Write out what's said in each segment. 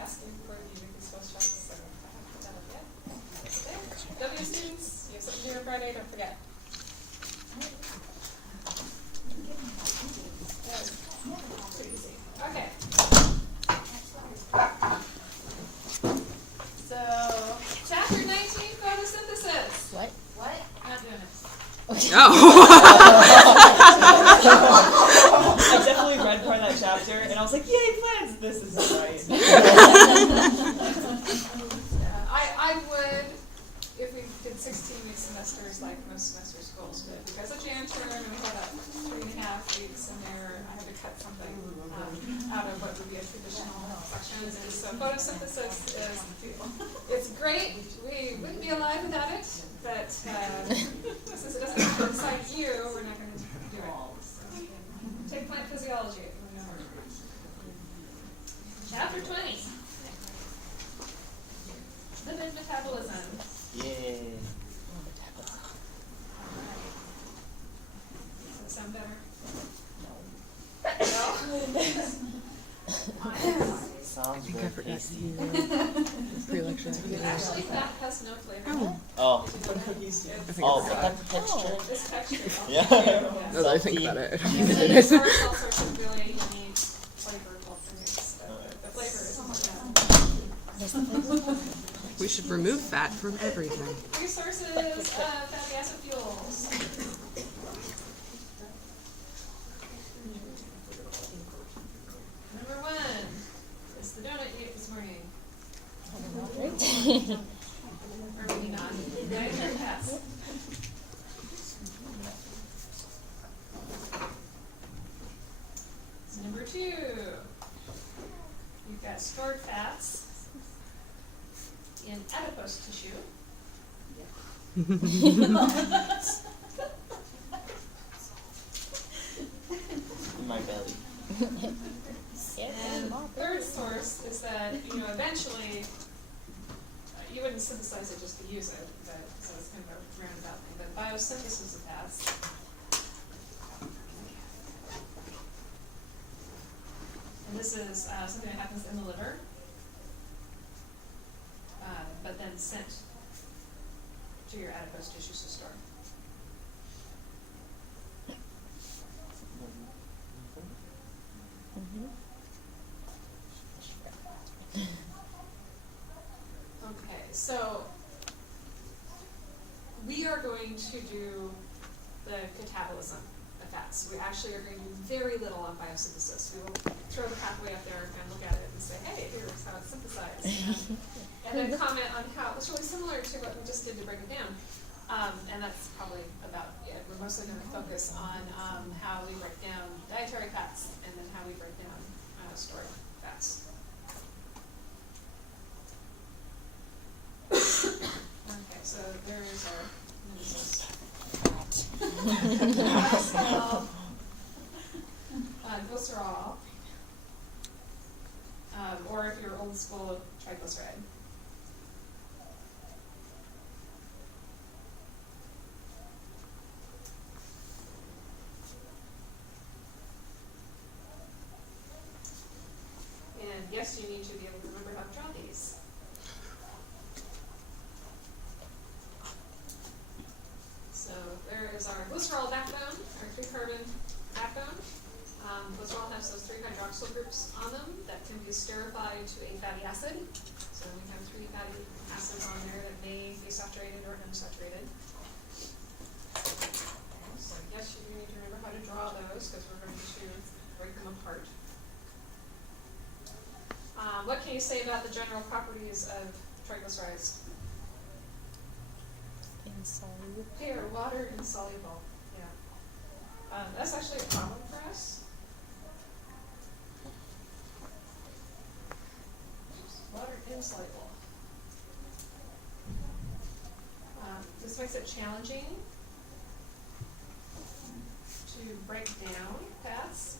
asking for the weekly skills checks, so I haven't put that up yet. Okay. W students, you have something to do on Friday, don't forget. Pretty easy. Okay. So, chapter 19, photosynthesis. What? Not doing it. Oh. I definitely read part of that chapter, and I was like, yay, plants! This is right. I would, if we did 16-week semesters like most semester schools, but because of Jan term, we had about 3.5 weeks in there, I had to cut something out of what would be a traditional section. And so photosynthesis it's great. We wouldn't be alive without it, but since it doesn't happen inside you, we're not going to do it. So, take plant physiology if you want to know more. Chapter 20. Lipid metabolism. Yay. Does that sound better? Sounds I very forgot tasty. pre-lecture. Actually, that has no flavor. Oh. Did you know that? Cookies. Oh, what type of texture? This texture. Yeah. Now that I think about it, I don't think it There's is. all sorts of really unique flavorful things. The flavor is important. We should remove fat from everything. Resources of fatty acid fuels. Number 1 is the donut you ate this morning. Or maybe not. Dietary fats. So number 2, you've got stored fats in adipose tissue. In my belly. And third source is that, eventually, you wouldn't synthesize it just to use it, but so it's kind of a roundabout thing, but biosynthesis of fats. And this is something that happens in the liver, but then sent to your adipose tissues to store. Okay, so we are going to do the catabolism of fats. We actually are going to do very little on biosynthesis. We will throw the pathway up there and look at it and say, hey, here's how it's synthesized. And then comment on how it's really similar to what we just did to break it down. And that's probably about it. We're mostly going to focus on how we break down dietary fats and then how we break down stored fats. Okay, so there is our nemesis. Glycerol, or if you're old school, triglyceride. And yes, you need to be able to remember how to draw these. So there is our glycerol backbone, our 3-carbon backbone. Glycerol has those 3 hydroxyl groups on them that can be esterified to a fatty acid. So we have 3 fatty acids on there that may be saturated or unsaturated. So yes, you need to remember how to draw those because we're going to break them apart. What can you say about the general properties of triglycerides? Insoluble. They are water insoluble. Yeah. That's actually a problem for us. Water insoluble. This makes it challenging to break down fats.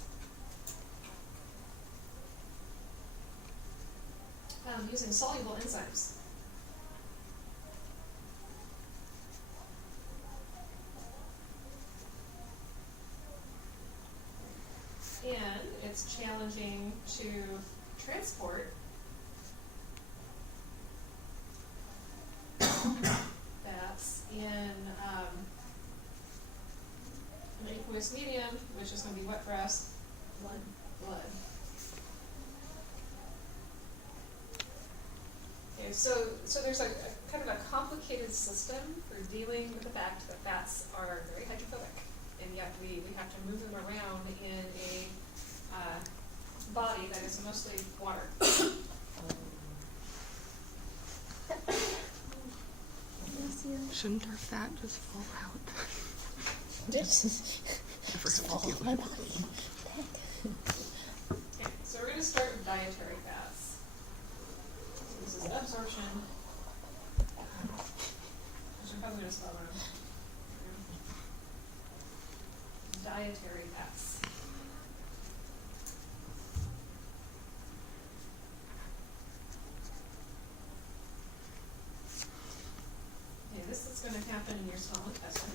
Using soluble enzymes. And it's challenging to transport fats in an aqueous medium, which is going to be what for us? Blood. Okay, so there's a kind of a complicated system for dealing with the fact that fats are very hydrophobic, and yet we have to move them around in a body that is mostly water. Shouldn't our fat just fall out? This Never is have to all deal my with body. Okay, so we're going to start with dietary fats. So this is absorption. Which I'm probably going to spell wrong. Dietary fats. Okay, this is going to happen in your small intestine.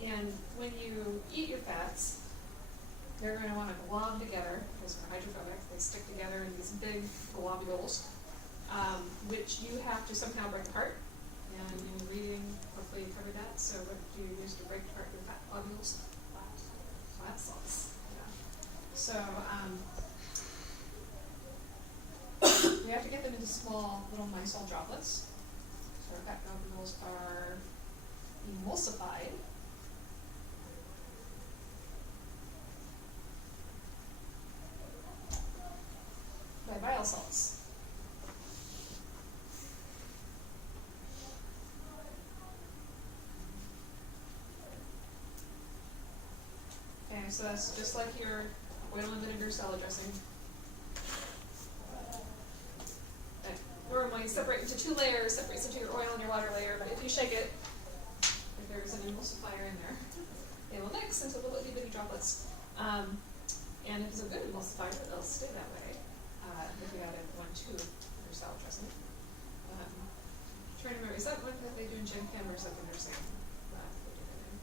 And when you eat your fats, they're going to want to glob together because they're hydrophobic. They stick together in these big globules, which you have to somehow break apart. And in reading, hopefully you covered that. So what do you use to break apart your fat globules? Fat salts. Yeah. So we have to get them into small little micelle droplets. So our fat globules are emulsified. By bile salts. Okay, so that's just like your oil and vinegar salad dressing. Okay. Normally separate into two layers, separates into your oil and your water layer, but if you shake it, if there's an emulsifier in there, they will mix into little itty bitty droplets. And if it's a good emulsifier, it'll stay that way. If you added 1 tube of your salad dressing. Trying to remember, is that one that they do in Gen Chem or is that the nursing lab they do it in?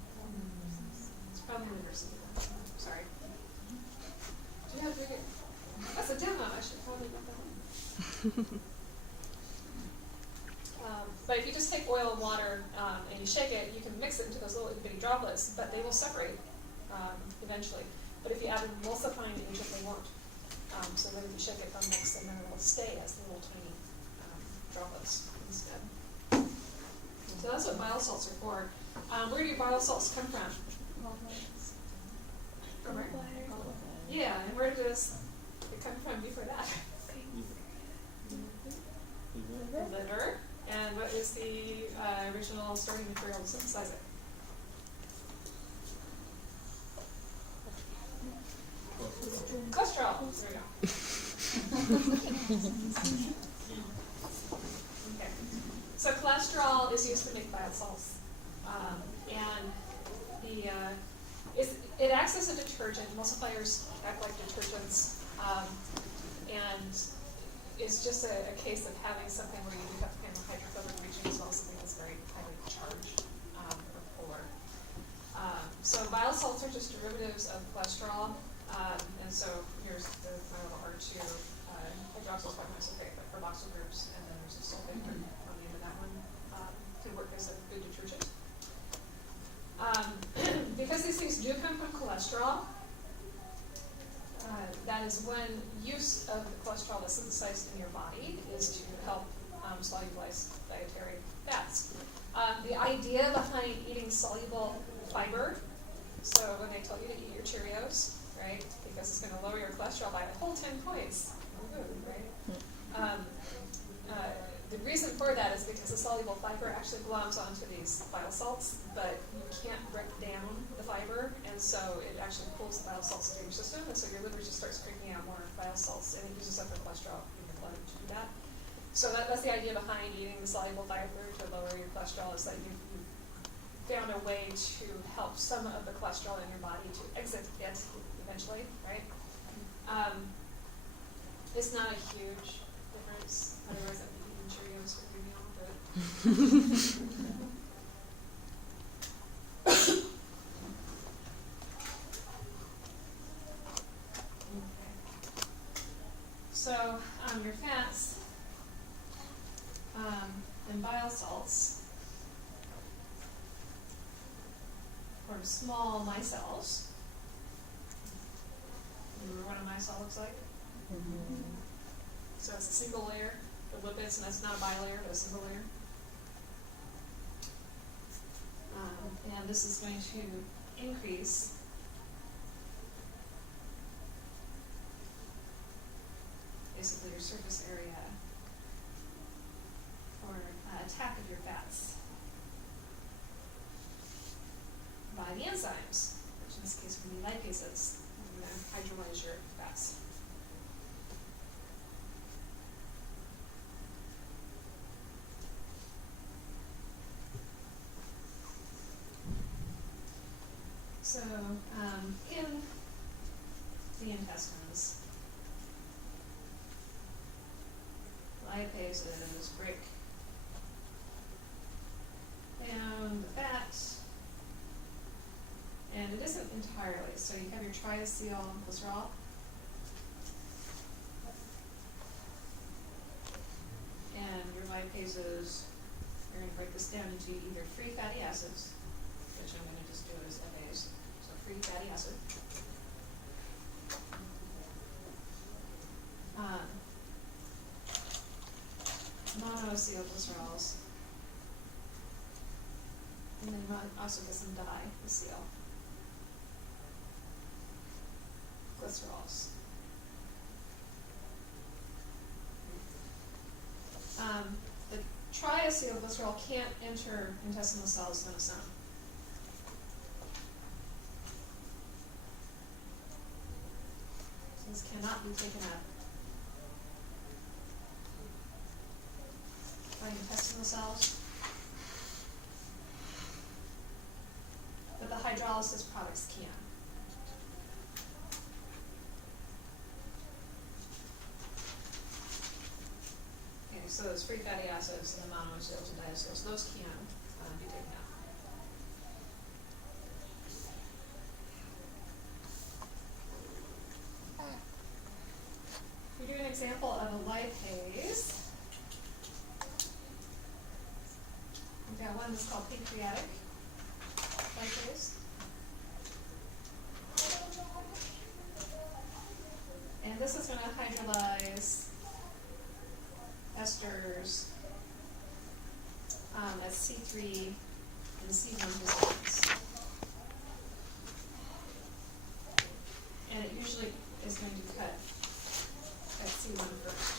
It's probably in the nursing lab. Sorry. Do you have to that's a demo. I should probably put that one. But if you just take oil and water and you shake it, you can mix it into those little bitty droplets, but they will separate eventually. But if you add an emulsifying agent, they won't. So then if you shake it, they'll mix and then it'll stay as little tiny droplets instead. So that's what bile salts are for. Where do your bile salts come from? From where? Yeah, and where does it come from before that? Liver. And what is the original starting material to synthesize it? Cholesterol. There we go. Okay. So cholesterol is used to make bile salts, and it acts as a detergent. Emulsifiers act like detergents, and it's just a case of having something where you do have to handle hydrophobic region as well as something that's very highly charged or polar. So bile salts are just derivatives of cholesterol. And so here's the my little R2 hydroxyl 5-methyl carboxyl groups, and then there's a sulfate group on the end of that one to work as a good detergent. Because these things do come from cholesterol, that is when use of the cholesterol that's synthesized in your body is to help solubilize dietary fats. The idea behind eating soluble fiber, so when they tell you to eat your Cheerios, right? Because it's going to lower your cholesterol by a whole 10 points. Right? The reason for that is because the soluble fiber actually gloms onto these bile salts, but you can't break down the fiber, and so it actually pulls the bile salts through your system, and so your liver just starts breaking out more bile salts, and it uses up the cholesterol in your blood to do that. So that's the idea behind eating the soluble fiber to lower your cholesterol, is that you found a way to help some of the cholesterol in your body to exit it eventually, right? It's not a huge difference. Otherwise, I'd be eating Cheerios for your meal, but form small micelles. Remember what a micelle looks like? So it's a single layer of lipids, and that's not a bilayer, but a single layer. And this is going to increase basically your surface area for attack of your fats by the enzymes, which in this case would be lipases. I'm going to hydrolyze your fats. So, in the intestines, lipases break down the fat, and it isn't entirely. So you have your triacylglycerol, and your lipases are going to break this down into either free fatty acids, which I'm going to just do as FAs, so free fatty acid. Monoacylglycerols, and then also get some diacetyl glycerols. The triacylglycerol can't enter intestinal cells on its own. So this cannot be taken up by intestinal cells. But the hydrolysis products can. Okay, so those free fatty acids and the monoacyls and diacyls, those can be taken out. We do an example of a lipase. We've got one that's called pancreatic lipase. And this is going to hydrolyze esters at C3 and C1 positions. And it usually is going to cut at C1 first.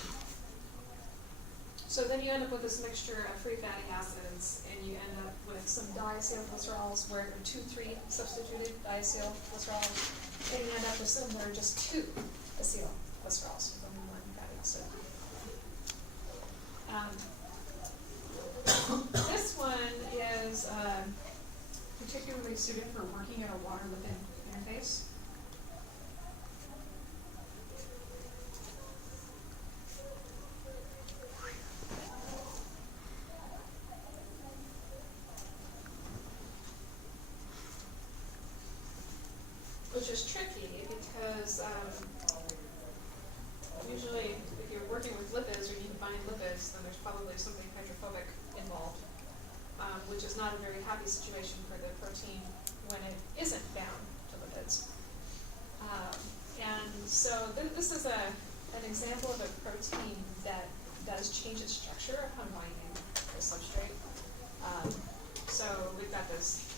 So then you end up with this mixture of free fatty acids, and you end up with some diacylglycerols where 2,3 substituted diacylglycerols, and you end up with some that are just 2 acylglycerols with only 1 fatty acid. This one is particularly suited for working at a water-lipid interface. Which is tricky because usually if you're working with lipids or you bind lipids, then there's probably something hydrophobic involved, which is not a very happy situation for the protein when it isn't bound to lipids. And so this is an example of a protein that does change its structure upon binding the substrate. So we've got this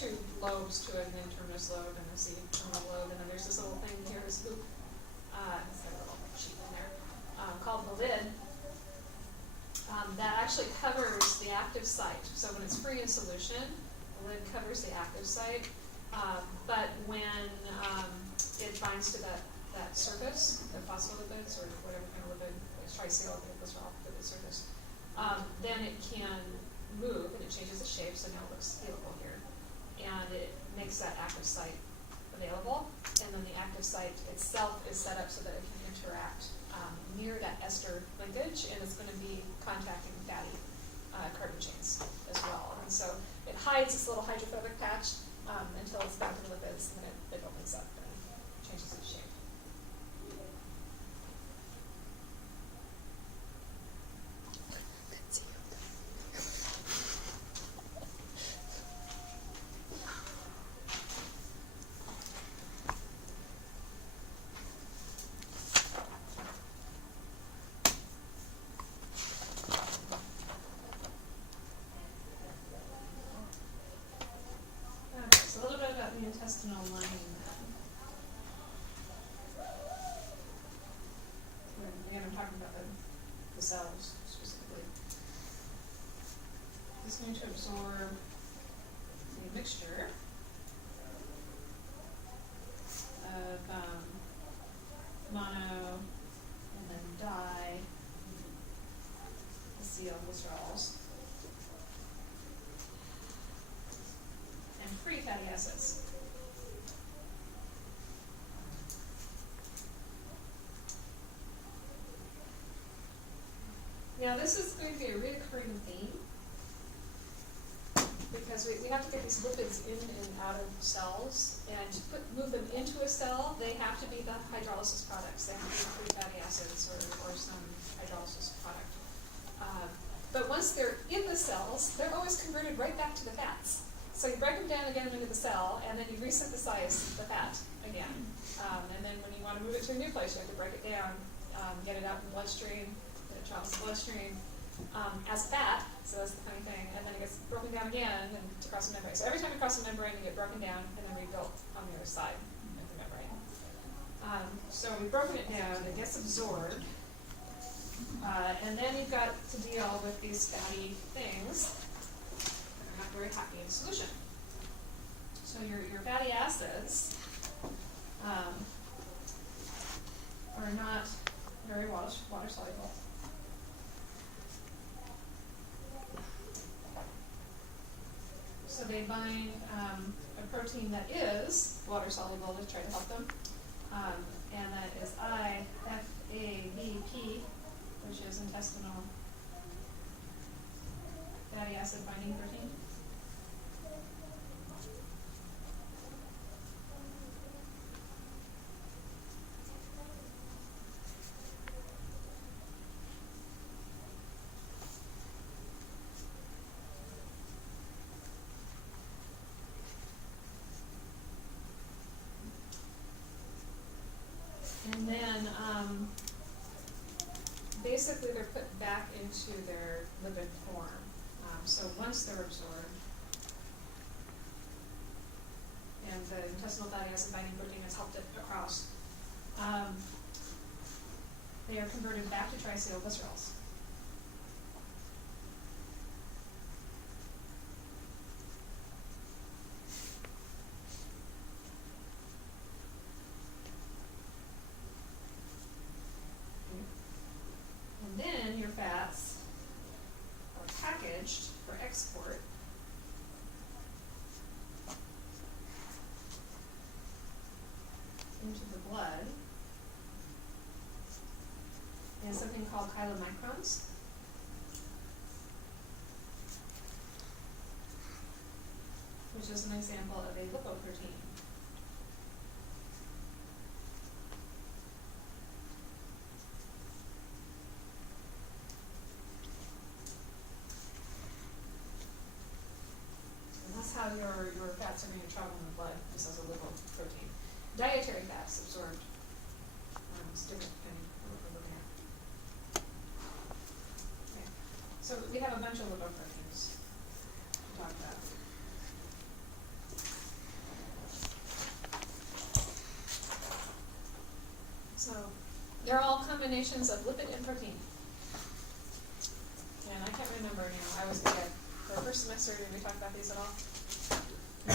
2 lobes to it, an N-terminus lobe and a C-terminal lobe, and then there's this little thing here, this loop, it's got a little sheet in there, called the lid, that actually covers the active site. So when it's free in solution, the lid covers the active site, but when it binds to that surface, the phospholipids or whatever kind of lipid, it's triacylglycerol lipid surface, then it can move and it changes the shape, so now it looks helical here. And it makes that active site available, and then the active site itself is set up so that it can interact near that ester linkage, and it's going to be contacting fatty carbon chains as well. And so it hides this little hydrophobic patch until it's bound to the lipids, and then it opens up and changes its shape. intestinal lining then. Again, I'm talking about the cells specifically. It's going to absorb a mixture of mono and then di acetylglycerols and free fatty acids. Now this is going to be a recurring theme because we have to get these lipids in and out of cells, and to move them into a cell, they have to be the hydrolysis products. They have to be free fatty acids or some hydrolysis product. But once they're in the cells, they're always converted right back to the fats. So you break them down again into the cell, and then you resynthesize the fat again. And then when you want to move it to a new place, you have to break it down, get it out in the bloodstream, it travels the bloodstream as fat, so that's the funny thing, and then it gets broken down again and to cross the membrane. So every time you cross the membrane, you get broken down and then rebuilt on the other side of the membrane. So we've broken it down, it gets absorbed, and then you've got to deal with these fatty things that are not very happy in solution. So your fatty acids are not very water soluble. So they bind a protein that is water soluble to try to help them, and that is IFABP, which is intestinal fatty acid binding protein. And then basically they're put back into their lipid form. So once they're absorbed, and the intestinal fatty acid binding protein has helped it across, they are converted back to triacylglycerols. And then your fats are packaged for export into the blood in something called chylomicrons. Which is an example of a lipoprotein. That's how your fats are going to travel in the blood, just as a lipoprotein. Dietary fats absorbed. It's different depending on what we're looking at. Okay. So we have a bunch of lipoproteins to talk about. So they're all combinations of lipid and protein. And I can't remember, I was a kid. For the first semester, did we talk about these at all? I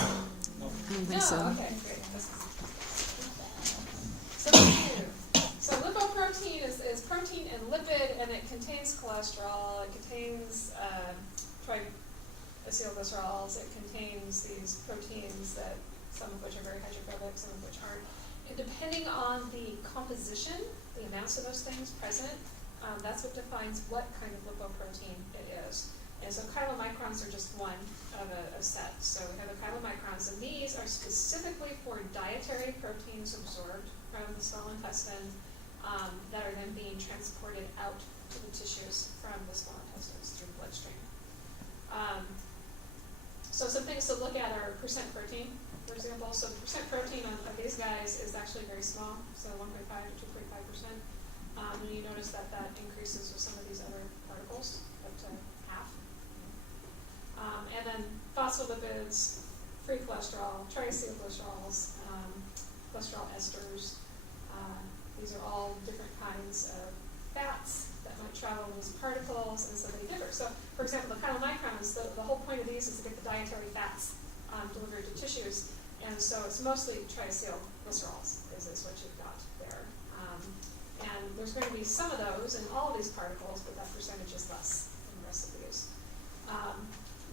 don't think so. Okay, great. So lipoprotein is protein and lipid, and it contains cholesterol, it contains triacylglycerols, it contains these proteins that some of which are very hydrophobic, some of which aren't. And depending on the composition, the amounts of those things present, that's what defines what kind of lipoprotein it is. And so chylomicrons are just one of a set. So we have the chylomicrons, and these are specifically for dietary proteins absorbed from the small intestine that are then being transported out to the tissues from the small intestines through the bloodstream. So some things to look at are percent protein, for example. So the percent protein of these guys is actually very small, so 1.5 to 2.5%. And you notice that increases with some of these other particles up to half. And then phospholipids free cholesterol, triacylglycerols, cholesterol esters. These are all different kinds of fats that might travel in these particles, and so they differ. So, for example, the chylomicrons, the whole point of these is to get the dietary fats delivered to tissues, and so it's mostly triacylglycerols is what you've got there. And there's going to be some of those in all of these particles, but that percentage is less in the rest of these.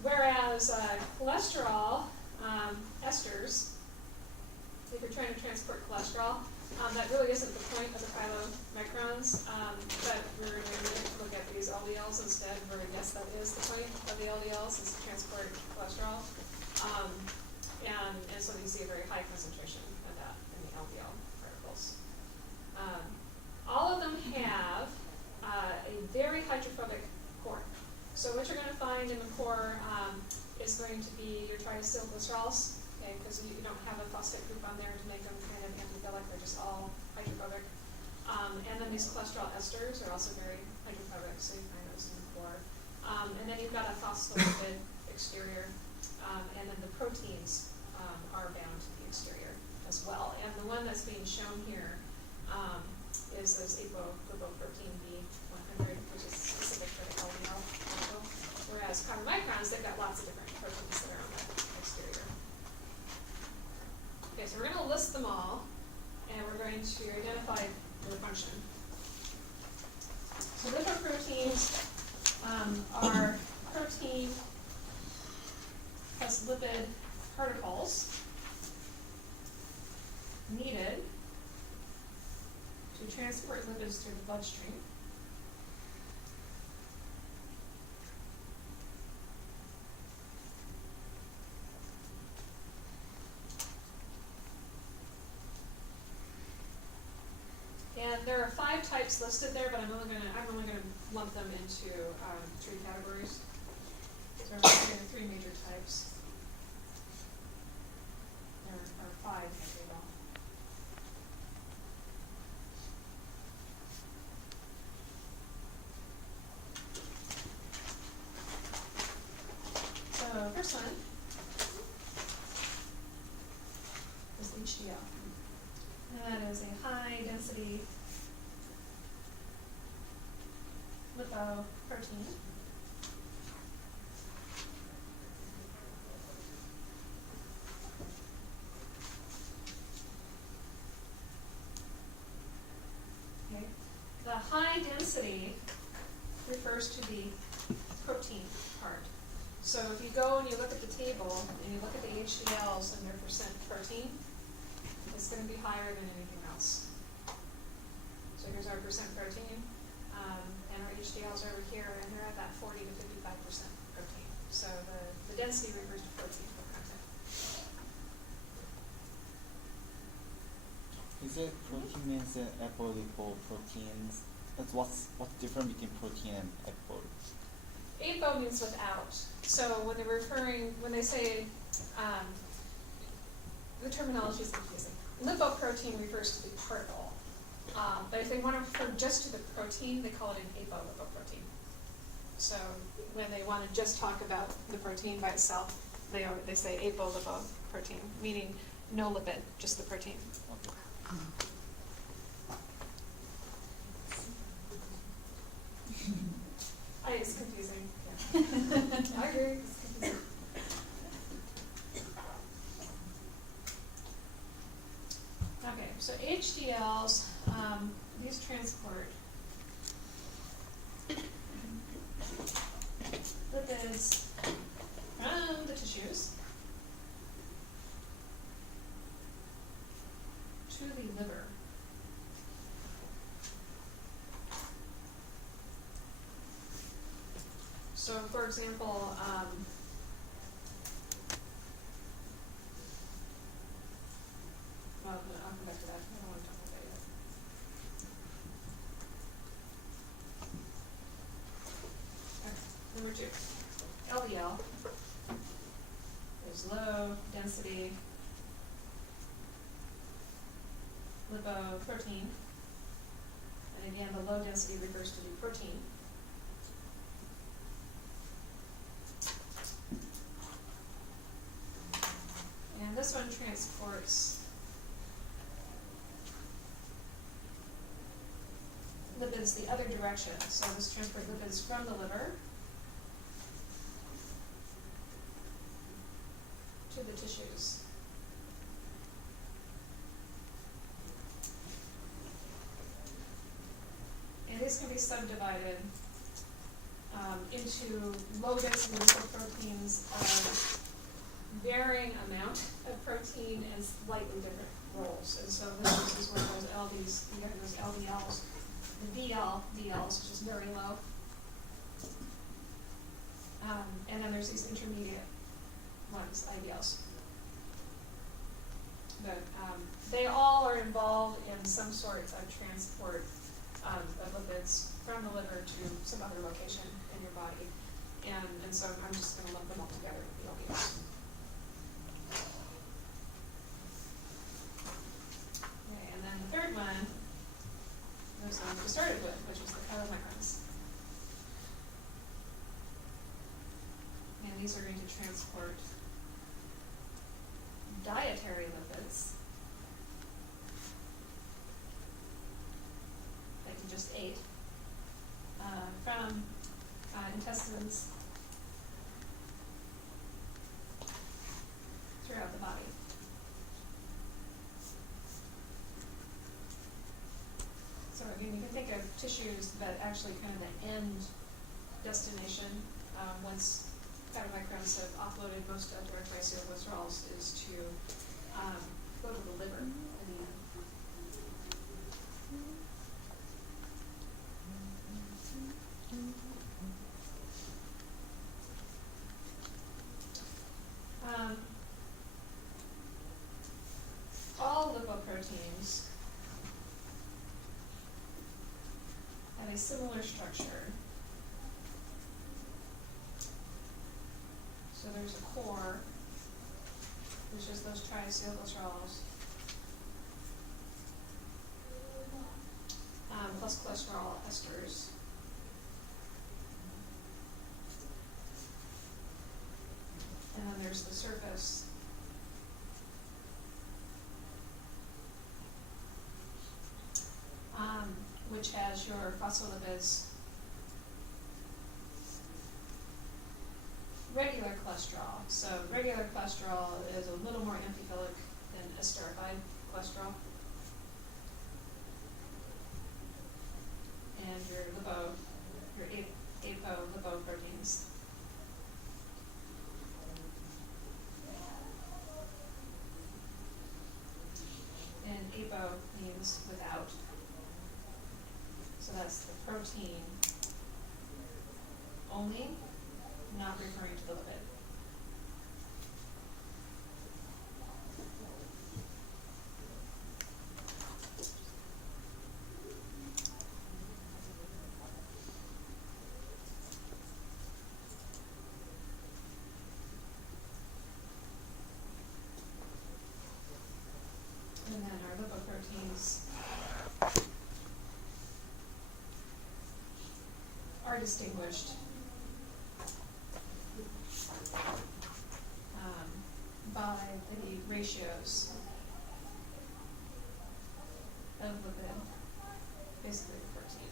Whereas cholesterol esters, if you're trying to transport cholesterol, that really isn't the point of the chylomicrons, but we're going to look at these LDLs instead, where yes, that is the point of the LDLs, is to transport cholesterol. And so you see a very high concentration of that in the LDL particles. All of them have a very hydrophobic core. So what you're going to find in the core is going to be your triacylglycerols, okay, because you don't have a phosphate group on there to make them kind of amphiphilic, they're just all hydrophobic. And then these cholesterol esters are also very hydrophobic, so you find those in the core. And then you've got a phospholipid exterior, and then the proteins are bound to the exterior as well. And the one that's being shown here is this apolipoprotein B100, which is specific for the LDL particle. Whereas chylomicrons, they've got lots of different proteins that are on the exterior. Okay, so we're going to list them all, and we're going to identify their function. So lipoproteins are protein plus lipid particles needed to transport lipids through the bloodstream. And there are 5 types listed there, but I'm only going to lump them into 3 categories. So there are 3 major types. There are 5 actually, though. So first one is HDL. And that is a high density lipoprotein. Okay. The high density refers to the protein part. So if you go and you look at the table and you look at the HDLs and their percent protein, it's going to be higher than anything else. So here's our percent protein, and our HDLs are over here, and they're at that 40 to 55% protein. So the density refers to protein content. Is it protein means apolipoproteins? That's what's different between protein and apo? Apo means without. So when they say, the terminology is confusing. Lipoprotein refers to the particle, but if they want to refer just to the protein, they call it an apolipoprotein. So when they want to just talk about the protein by itself, they say apolipoprotein, meaning no lipid, just the protein. It's confusing. Yeah. I agree. It's confusing. Okay, so HDLs, these transport lipids from the tissues to the liver. So, for example, well, I'll come back to that. I don't want to talk about that yet. Okay, number 2. LDL is low density lipoprotein. And again, the low density refers to the protein. this one transports lipids the other direction. So this transports lipids from the liver to the tissues. And these can be subdivided into low density lipoproteins of varying amount of protein and slightly different roles. And so this is where those LDs, you have those LDLs, the VLs, which is very low. And then there's these intermediate ones, IDLs. But they all are involved in some sort of transport of lipids from the liver to some other location in your body. And so I'm just going to lump them all together with the LDLs. Okay, and then the third one was the one we started with, which was the chylomicrons. And these are going to transport dietary lipids that you just ate from intestines throughout the body. So again, you can think of tissues, but actually kind of the end destination once chylomicrons have offloaded most of direct acetylglycerols is to go to the liver in the end. All lipoproteins have a similar structure. So there's a core, which is those triacylglycerols, plus cholesterol esters. And then there's the surface, which has your phospholipids, regular cholesterol. So regular cholesterol is a little more amphiphilic than esterified cholesterol. And your apolipoproteins. And apo means without. So that's the protein only, not referring to the lipid. And then our lipoproteins are distinguished by the ratios of lipid, basically the protein.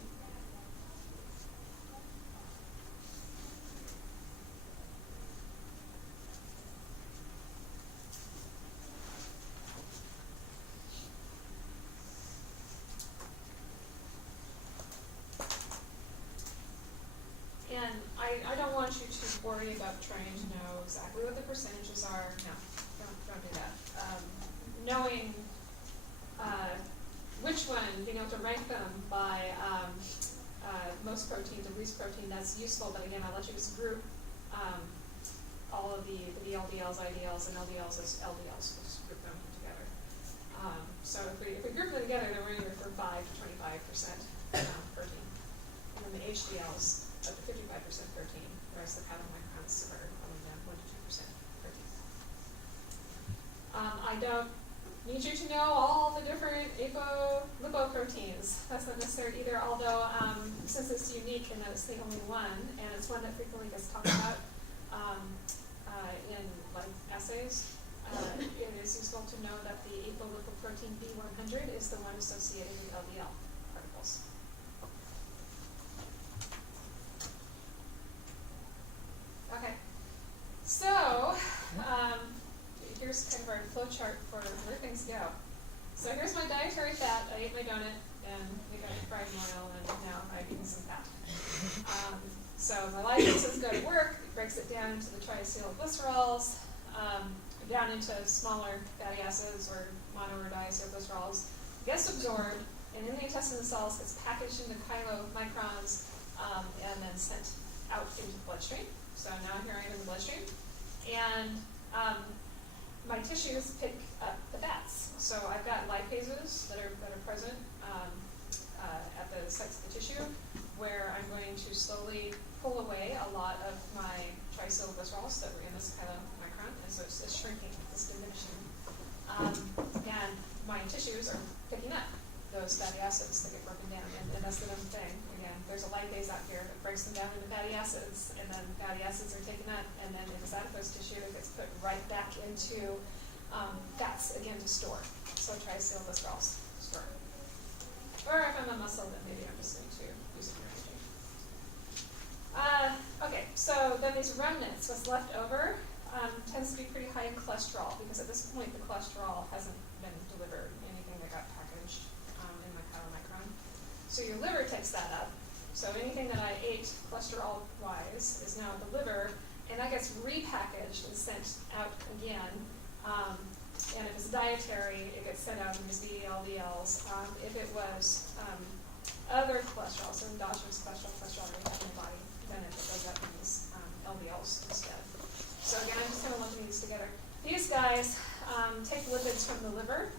And I don't want you to worry about trying to know exactly what the percentages are. No, don't do that. Knowing which one, being able to rank them by most protein to least protein, that's useful. But again, I'll let you just group all of the LDLs, IDLs, and LDLs as LDLs. We'll just group them together. So if we group them together, then we're anywhere from 5 to 25% protein. And then the HDLs up to 55% protein, whereas the chylomicrons are only down 1 to 2% protein. I don't need you to know all the different lipoproteins. That's not necessary either, although since it's unique and that it's the only one, and it's one that frequently gets talked about in like essays, it is to know that the apolipoprotein B100 is the one associated with LDL particles. Okay, so here's kind of our flow chart for where things go. So here's my dietary fat. I ate my donut, and we got fried in oil, and now I've eaten some fat. So my lipases go to work. It breaks it down into the triacylglycerols, down into smaller fatty acids or mono or diacylglycerols. Gets absorbed, and in the intestinal cells, gets packaged into chylomicrons, and then sent out into the bloodstream. So now here I am in the bloodstream, and my tissues pick up the fats. So I've got lipases that are present at the sites of the tissue, where I'm going to slowly pull away a lot of my triacylglycerols that were in this chylomicron, and so it's shrinking, it's diminishing. And my tissues are picking up those fatty acids that get broken down, and that's the dumb thing. Again, there's a lipase out here that breaks them down into fatty acids, and then fatty acids are taken up, and then in this adipose tissue, it gets put right back into fats again to store. So triacylglycerols store. Or if I'm a muscle, then maybe I'm just going to use it for energy. Okay, so then these remnants, what's left over, tends to be pretty high in cholesterol, because at this point the cholesterol hasn't been delivered, anything that got packaged in my chylomicron. So your liver takes that up. So anything that I ate cholesterol-wise is now at the liver, and that gets repackaged and sent out again. And if it's dietary, it gets sent out in these VLDLs. If it was other cholesterol, so endogenous cholesterol that we have in the body, then it goes up in these LDLs instead. So again, I'm just kind of lumping these together. These guys take lipids from the liver,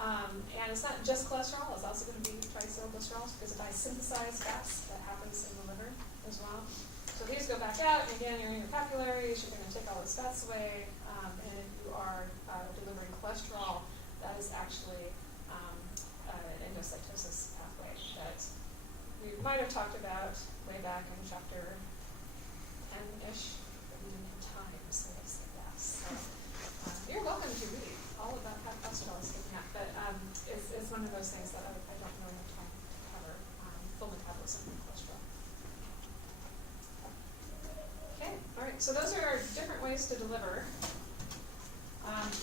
and it's not just cholesterol, it's also going to be triacylglycerols, because if I synthesize fats, that happens in the liver as well. So these go back out, and again, you're in your capillaries, you're going to take all those fats away, and if you are delivering cholesterol, that is actually an endocytosis pathway that we might have talked about way back in chapter 10-ish, but we didn't have time, so let's say that. So you're welcome to read all about how cholesterol is taken out, but it's one of those things that I don't know enough time to cover, full metabolism of cholesterol. Okay, all right, so those are our different ways to deliver.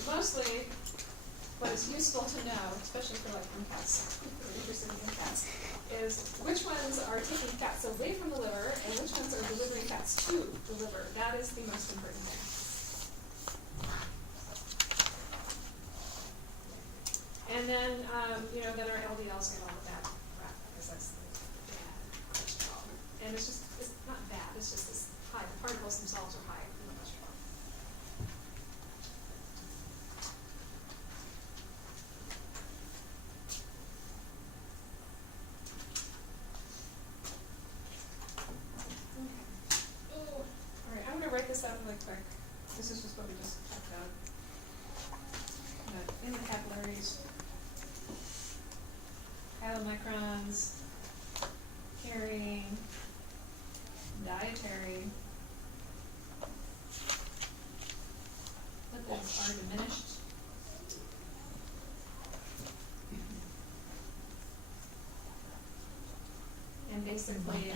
Mostly, what is useful to know, especially for like MCATs, if you're interested in MCATs, is which ones are taking fats away from the liver and which ones are delivering fats to the liver. That is the most important thing. And then, that our LDLs get all of that crap, because that's the bad cholesterol. And it's not bad, it's just this high. The particles themselves are high in the cholesterol. Alright, I'm going to write this out really quick. This is just what we just talked about. In the capillaries, chylomicrons, carrying, dietary, lipids are diminished. And basically,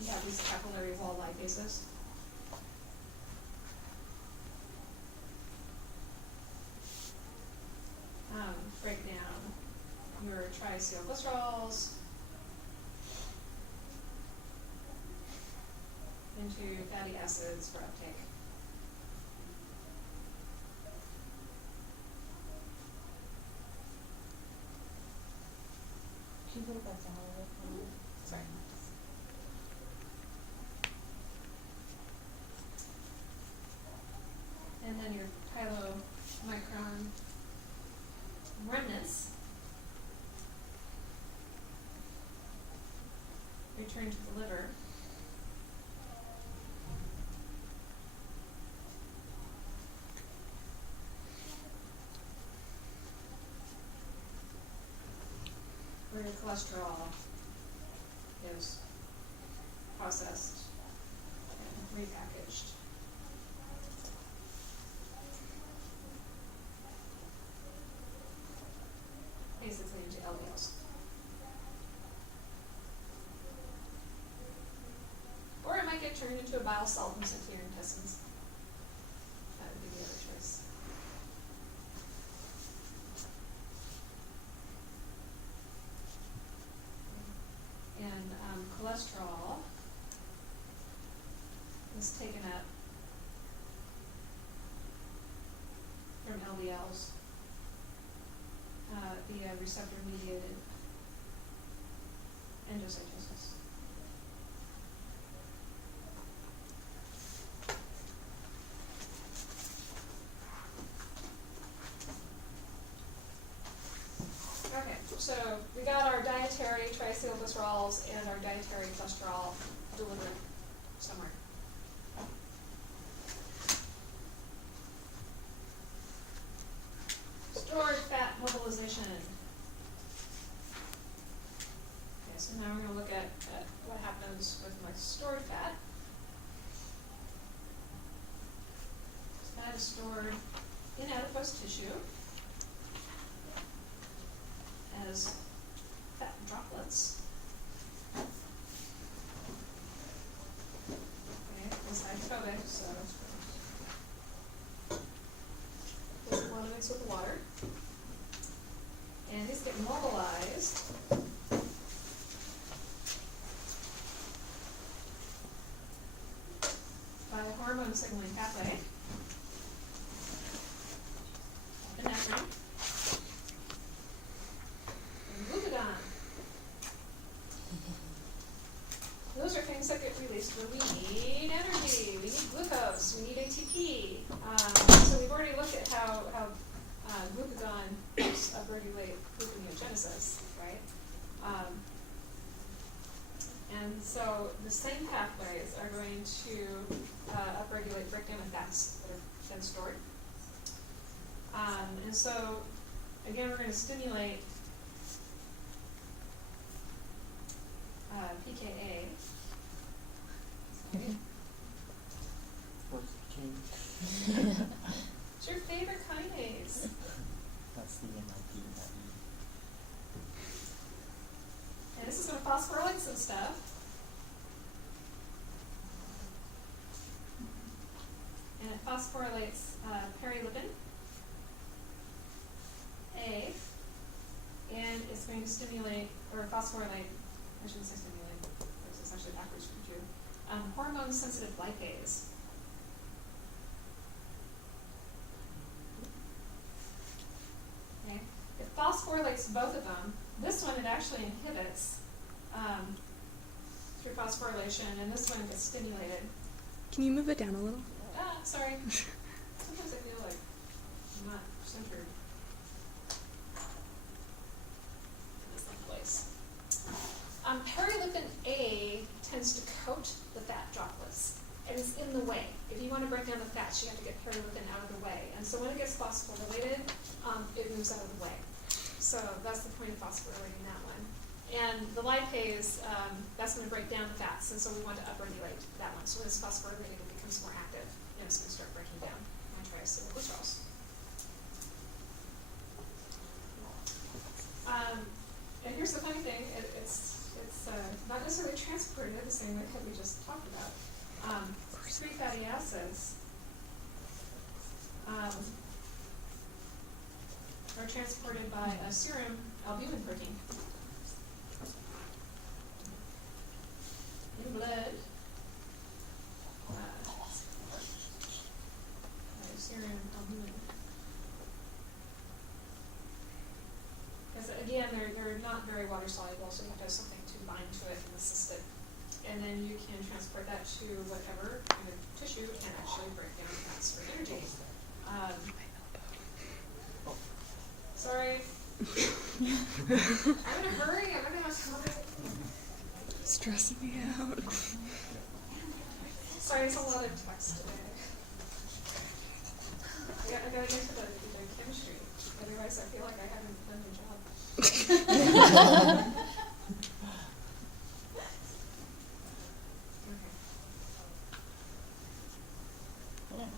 you have these capillary wall lipases. Break down your triacylglycerols into fatty acids for uptake. Can you go back down a little bit? Sorry. And then your chylomicron remnants return to the liver. Where your cholesterol is processed and repackaged. get turned into a bile salt and sent to your intestines. That would be the other choice. And cholesterol is taken up from LDLs via receptor-mediated endocytosis. Okay, so we got our dietary triacylglycerols and our dietary cholesterol delivered somewhere. Stored fat mobilization. Okay, so now we're going to look at what happens with my stored fat. Fat is stored in adipose tissue as fat droplets. Okay, it's hydrophobic, so doesn't want to mix with the water. And these get mobilized by a hormone signaling pathway, epinephrine, and glucagon. Those are things that get released when we need energy, we need glucose, we need ATP. So we've already looked at how glucagon helps upregulate gluconeogenesis, right? And so the same pathways are going to upregulate breakdown of fats that have been stored. And so, again, we're going to stimulate PKA. Sorry. What's PK? It's your favorite kinase. That's the MIP. And this is going to phosphorylate some stuff. And it phosphorylates perilipin A, and it's going to stimulate, or phosphorylate, I shouldn't say stimulate, because it's actually backwards from two, hormone-sensitive lipase. Okay, it phosphorylates both of them. This one it actually inhibits through phosphorylation, and this one gets stimulated. Can you move it down a little? Ah, sorry. Sometimes I feel like I'm not centered in this place. Perilipin A tends to coat the fat droplets, and it's in the way. If you want to break down the fats, you have to get perilipin out of the way. And so when it gets phosphorylated, it moves out of the way. So that's the point of phosphorylating that one. And the lipase, that's going to break down the fats, and so we want to upregulate that one. So when it's phosphorylated, it becomes more active, and it's going to start breaking down my triacylglycerols. And here's the funny thing, it's not necessarily transported the same way that we just talked about. Free fatty acids are transported by a serum albumin protein in blood. Serum albumin. Because again, they're not very water soluble, so you have to have something to bind to it in the cystic. And then you can transport that to whatever kind of tissue and actually break down fats for energy. Sorry. I'm in a hurry. I'm running out of time. Stressing me out. Sorry, it's a lot of text today. I gotta get to the chemistry. Otherwise, I feel like I haven't done the job. Okay.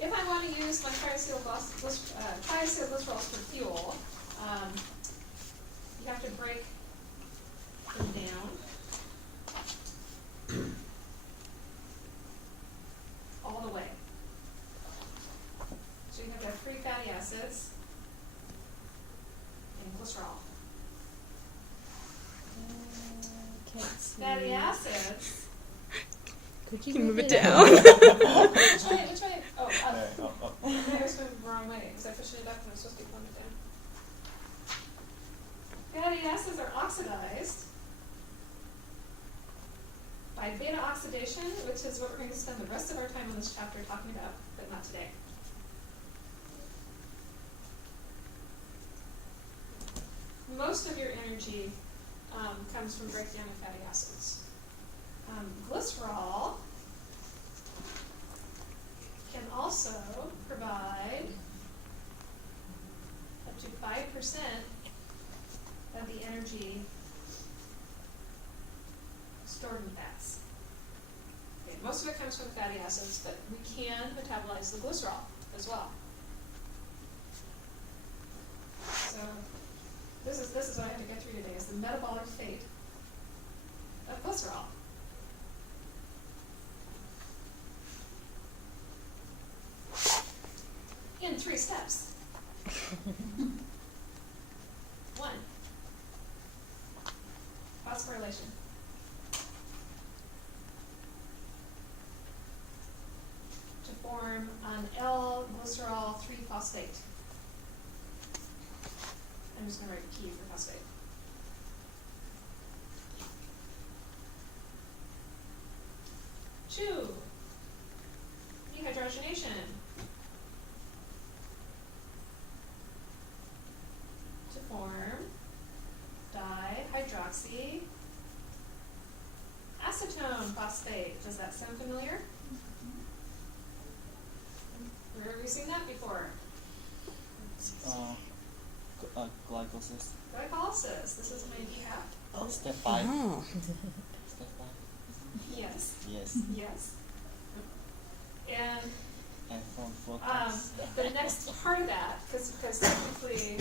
If I want to use my triacylglycerols for fuel, you have to break them down. acids and glycerol. Can't see. Fatty acids. Could you Can move it up? down. Which way? Which way? Oh, up. Alright, up. I was going the wrong way because I pushed it up and I was supposed to be pulling it down. Fatty acids are oxidized by beta oxidation, which is what we're going to spend the rest of our time on this chapter talking about, but not today. Most of your energy comes from breakdown of fatty acids. Glycerol can also provide up to 5% of the energy stored in fats. Okay, most of it comes from fatty acids, but we can metabolize the glycerol as well. So this is what I have to get through today, is the metabolic fate of glycerol. In 3 steps. 1. Phosphorylation. To form an L-glycerol 3-phosphate. I'm just going to write P for phosphate. 2. Dehydrogenation. To form dihydroxy acetone phosphate. Does that sound familiar? Where have we seen that before? Glycolysis. Glycolysis. This is my DHAP. Step 5. Oh. Step 5. Yes. Yes. Yes. And And from photons. the next part of that, because technically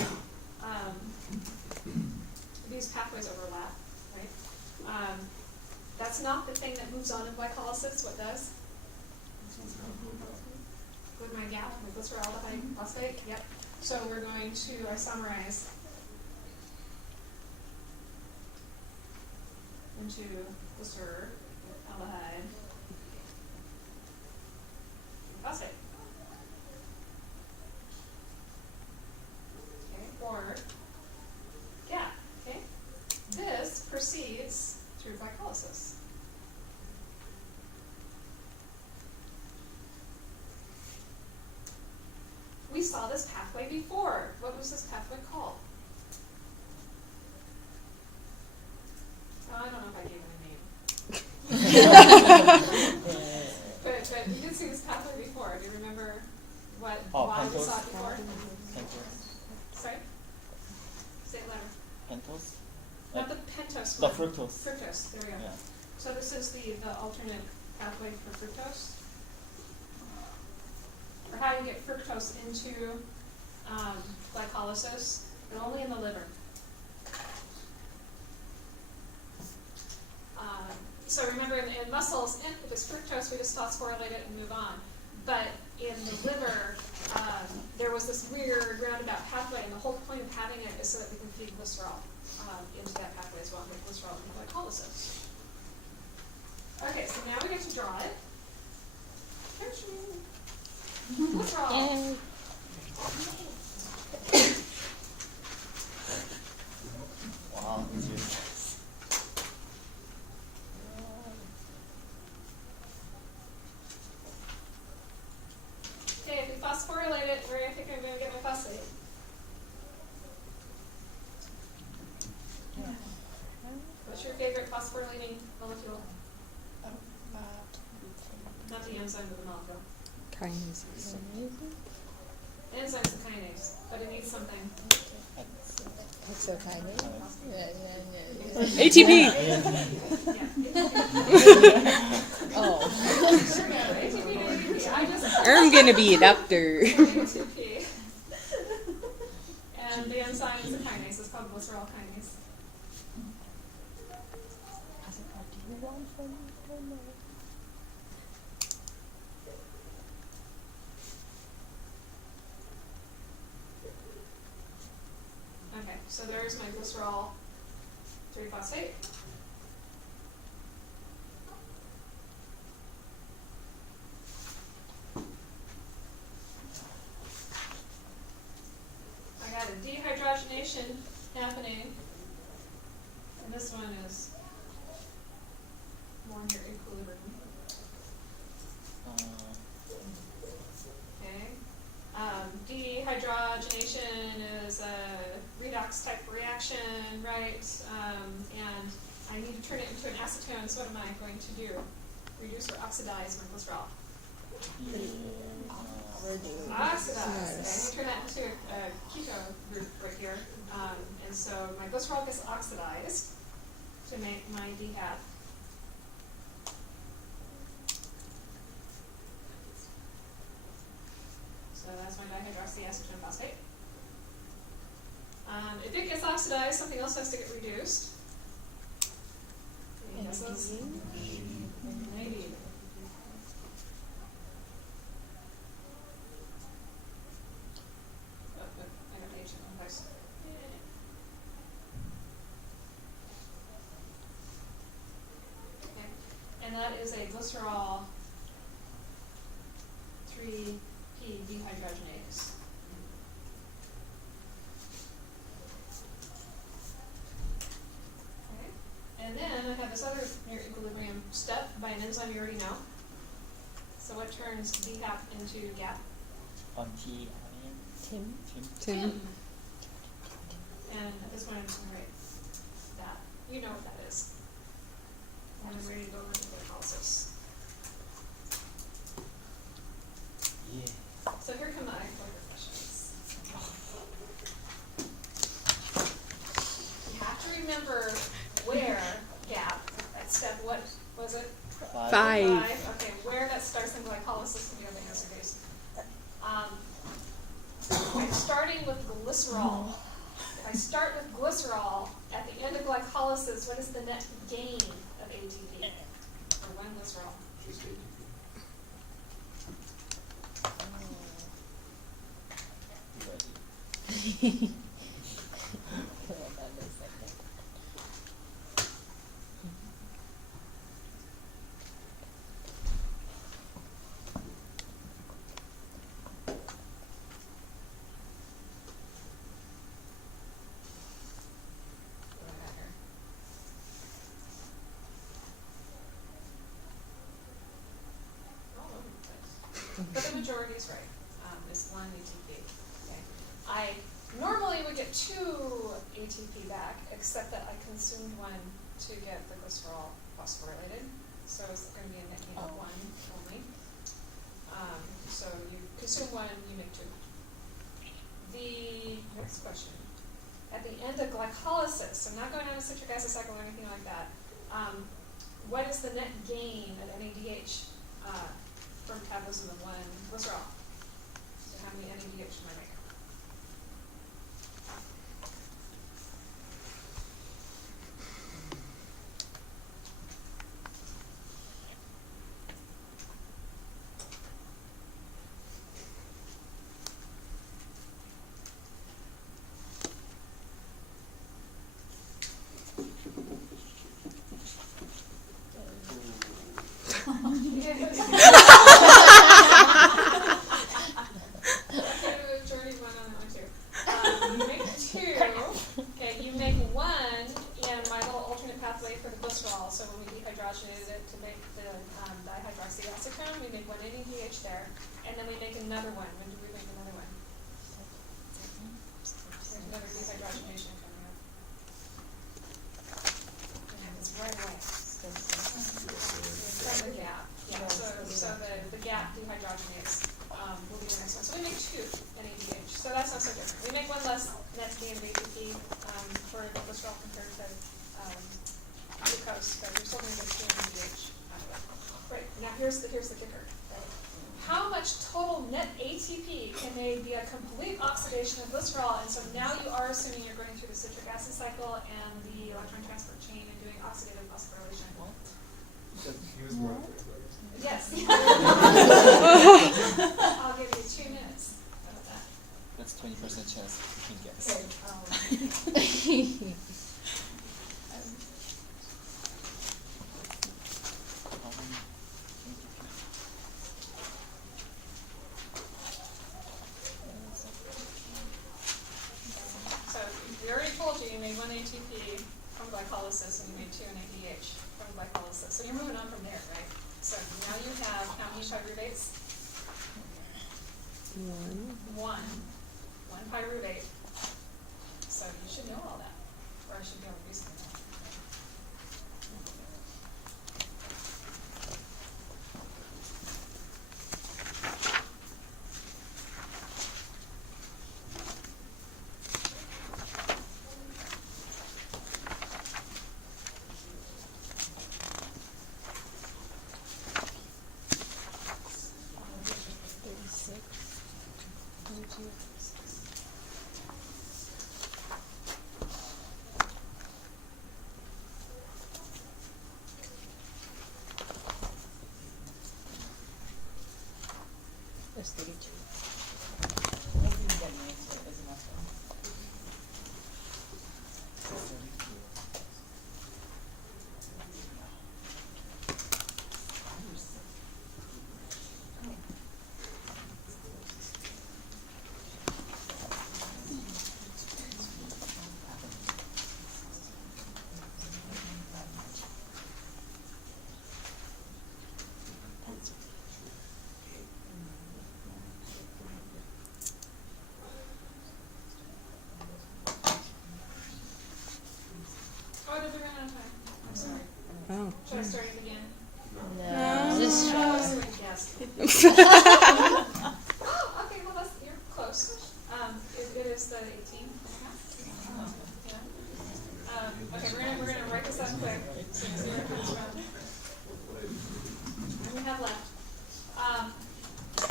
these pathways overlap, right? That's not the thing that moves on in glycolysis. What does? Glutamine gap, glyceraldehyde phosphate. Yep. So we're going to isomerize into glyceraldehyde phosphate. Okay, or gap. Okay, this proceeds through glycolysis. We saw this pathway before. What was this pathway called? Oh, I don't know if I gave it a name. But you did see this pathway before. Do you remember why we saw it before? Pentose. Sorry? Say it louder. Pentose? Not the pentose The one. fructose. Fructose. There we go. Yeah. So this is the alternate pathway for fructose. Or how you get fructose into glycolysis, but only in the liver. So remember, in muscles, if it's fructose, we just phosphorylate it and move on. But in the liver, there was this weird roundabout pathway, and the whole point of having it is so that we can feed glycerol into that pathway as well, and get glycerol into glycolysis. Okay, so now we get to draw it. Glycerol. Wow, it's useless. Okay, if we phosphorylate it, where do you think I'm going to get my phosphate? What's your favorite phosphorylating molecule? Not the enzyme, but the molecule. Kinases. The enzyme's a kinase, but it needs something. Hexokinase? ATP. Oh. ATP. I just I'm gonna be a doctor. ATP. And the enzyme is a kinase. It's called glycerol kinase. so there's my glycerol 3-phosphate. I got a dehydrogenation happening, and this one is more near equilibrium. Okay. Dehydrogenation is a redox type reaction, right? And I need to turn it into an acetone, so what am I going to do? Reduce or oxidize my glycerol? Oxidize. Okay, turn that into a keto group right here. And so my glycerol gets oxidized to make my dehap. So that's my dihydroxyacetone phosphate. If it gets oxidized, something else has to get reduced. Any guesses? Maybe. I got the H in one place. Okay. And that is a glycerol 3P dehydrogenase. Okay. And then I have this other near equilibrium step by an enzyme you already know. So what turns dehap into GAP? T. Tim. Tim. And at this point I'm just going to write that. You know what that is. And I'm ready to go into glycolysis. Yeah. So here come the icebreaker questions. You have to remember where GAP, that step, what was it? 5. Okay, where that starts in glycolysis can be on the answer base. I'm starting with glycerol. If I start with glycerol, at the end of glycolysis, what is the net gain of ATP? For one glycerol? What do I got here? All over the place. But the majority is right. It's 1 ATP. Okay. I normally would get 2 ATP back, except that I consumed 1 to get the glycerol phosphorylated. So it's going to be a net gain of 1 only. So you consume 1, you make 2. The next question. At the end of glycolysis, I'm not going on a citric acid cycle or anything like that, what is the net gain of NADH from metabolism of 1 glycerol? So how many NADH can I make? Majority 1 on that one too. You make 2. Okay, you make 1 in my little alternate pathway for the glycerol. So when we dehydrogenated it to make the dihydroxyacetone, we make 1 NADH there, and then we make another one. When do we make another one? There's another dehydrogenation coming up. And it's right away. From the gap. Yeah, so the gap dehydrogenates will be the next one. So we make 2 NADH. So that's not so different. We make 1 less net gain of ATP for glycerol compared to glucose, but you're still going to get 2 NADH out of it. Right, now here's the kicker. Right? How much total net ATP can they be a complete oxidation of glycerol? And so now you are assuming you're going through the citric acid cycle and the electron transport chain and doing oxidative phosphorylation. Yes. I'll give you 2 minutes. How about that? That's 20% chance you can guess. Okay, so we already told you made 1 ATP from glycolysis and you made 2 NADH from glycolysis. So you're moving on from there, right? So now you have how many pyruvates? One pyruvate. So you should know all that, or I should know recently. There's 32. I didn't get an answer as an answer. Oh, did we run out of time? I'm sorry. Oh. Should I start it again? No. Just Oh, try. so yes. Oh, okay, well, you're close. It is the 18. Yeah. Okay, we're gonna write this out quick, so you see where it comes from. What do we have left?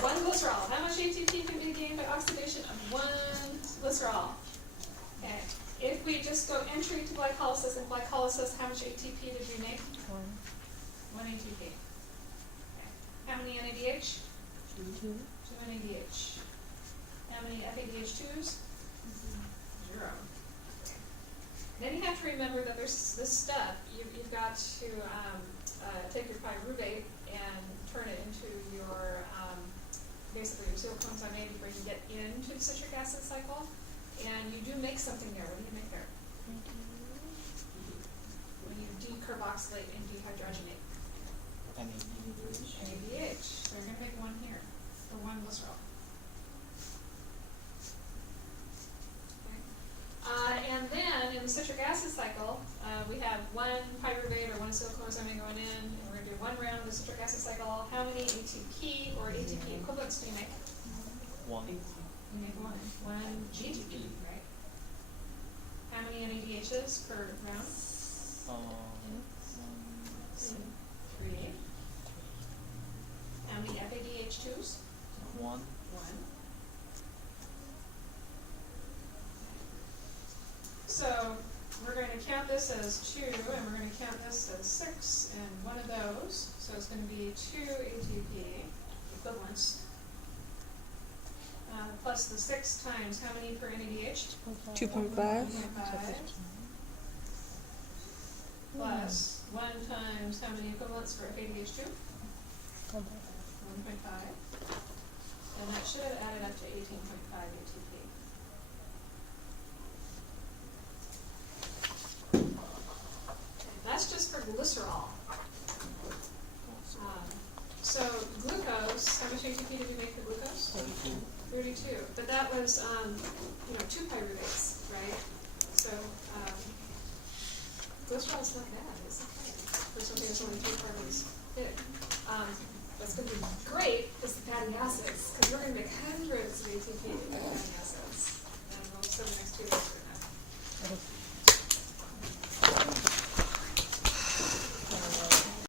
1 glycerol. How much ATP can be gained by oxidation of 1 glycerol? Okay. If we just go entry to glycolysis, and glycolysis, how much ATP did we make? 1 ATP. Okay. How many NADH? 2 NADH. How many FADH2s? 0. Then you have to remember that there's this step. You've got to take your pyruvate and turn it into your, basically your silicone cyanide before you get into the citric acid cycle. And you do make something there. What do you make there? When you decarboxylate and dehydrogenate. NADH. So you're going to make 1 here, or 1 glycerol. Okay. And then in the citric acid cycle, we have 1 pyruvate or 1 silicone going in, and we're going to do 1 round of the citric acid cycle. How many ATP or ATP equivalents do you make? 1. You make 1. 1 GTP, right? How many NADHs per round? 3. How many FADH2s? 1. 1. So we're going to count this as 2, and we're going to count this as 6, and 1 of those. So it's going to be 2 ATP equivalents. Plus the 6 times how many per NADH? 2.5. 2.5. Plus 1 times how many equivalents for FADH2? 1.5. And that should have added up to 18.5 ATP. That's just for glycerol. So glucose, how much ATP did we make for glucose? 32. But that was, 2 pyruvates, right? So glycerol's not bad, is it? For something that's only 3 carbons big. What's going to be great is the fatty acids, because we're going to make hundreds of ATP with fatty acids. And we'll spend the next 2 days